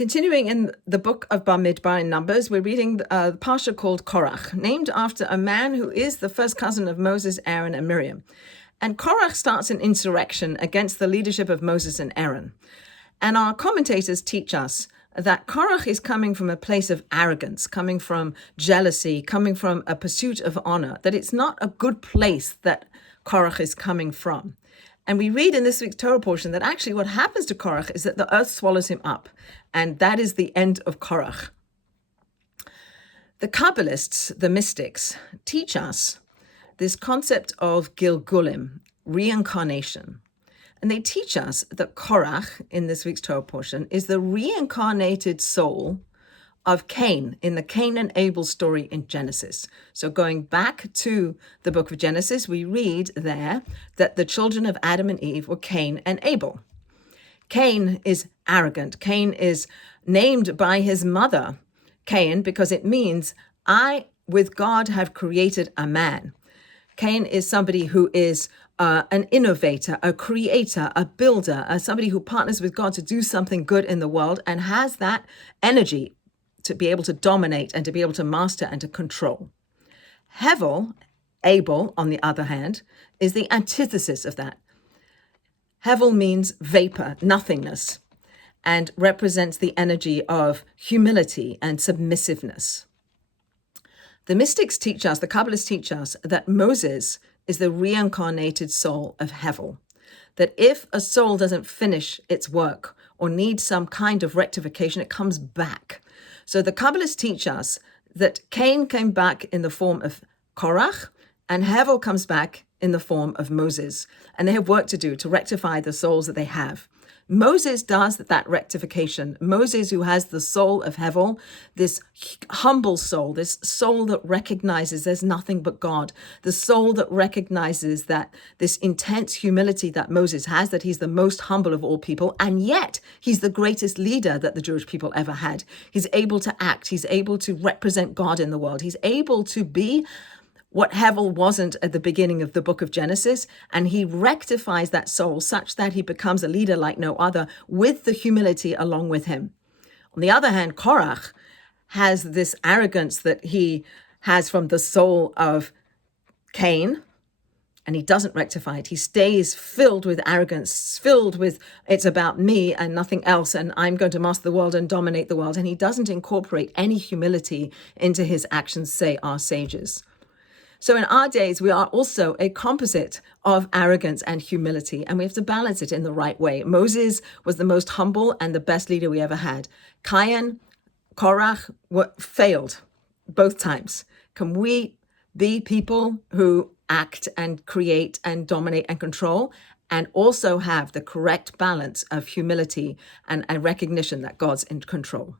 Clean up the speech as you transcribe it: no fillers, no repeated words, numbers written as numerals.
Continuing in the book of Bamidbar in Numbers, we're reading the Parashat called Korach, named after a man who is the first cousin of Moses, Aaron, and Miriam. And Korach starts an insurrection against the leadership of Moses and Aaron. And our commentators teach us that Korach is coming from a place of arrogance, coming from jealousy, coming from a pursuit of honor, that it's not a good place that Korach is coming from. And we read in this week's Torah portion that actually what happens to Korach is that the earth swallows him up. And that is the end of Korach. The Kabbalists, the mystics, teach us this concept of Gilgulim, reincarnation. And they teach us that Korach, in this week's Torah portion, is the reincarnated soul of Cain in the Cain and Abel story in Genesis. So going back to the book of Genesis, we read there that the children of Adam and Eve were Cain and Abel. Cain is arrogant. Cain is named by his mother, Cain, because it means, I, with God, have created a man. Cain is somebody who is an innovator, a creator, a builder, somebody who partners with God to do something good in the world and has that energy to be able to dominate and to be able to master and to control. Abel, on the other hand, is the antithesis of that. Hevel means vapor, nothingness, and represents the energy of humility and submissiveness. The mystics teach us, the Kabbalists teach us, that Moses is the reincarnated soul of Hevel. That if a soul doesn't finish its work or needs some kind of rectification, it comes back. So the Kabbalists teach us that Cain came back in the form of Korach, and Hevel comes back in the form of Moses. And they have work to do to rectify the souls that they have. Moses does that rectification. Moses, who has the soul of Hevel, this humble soul, this soul that recognizes there's nothing but God, the soul that recognizes that this intense humility that Moses has, that he's the most humble of all people, and yet he's the greatest leader that the Jewish people ever had. He's able to act. He's able to represent God in the world. He's able to be what Hevel wasn't at the beginning of the book of Genesis, and he rectifies that soul such that he becomes a leader like no other with the humility along with him. On the other hand, Korach has this arrogance that he has from the soul of Cain, and he doesn't rectify it. He stays filled with arrogance, filled with it's about me and nothing else, and I'm going to master the world and dominate the world, and he doesn't incorporate any humility into his actions, say our sages. So in our days, we are also a composite of arrogance and humility, and we have to balance it in the right way. Moses was the most humble and the best leader we ever had. Korach failed both times. Can we be people who act and create and dominate and control, and also have the correct balance of humility and recognition that God's in control?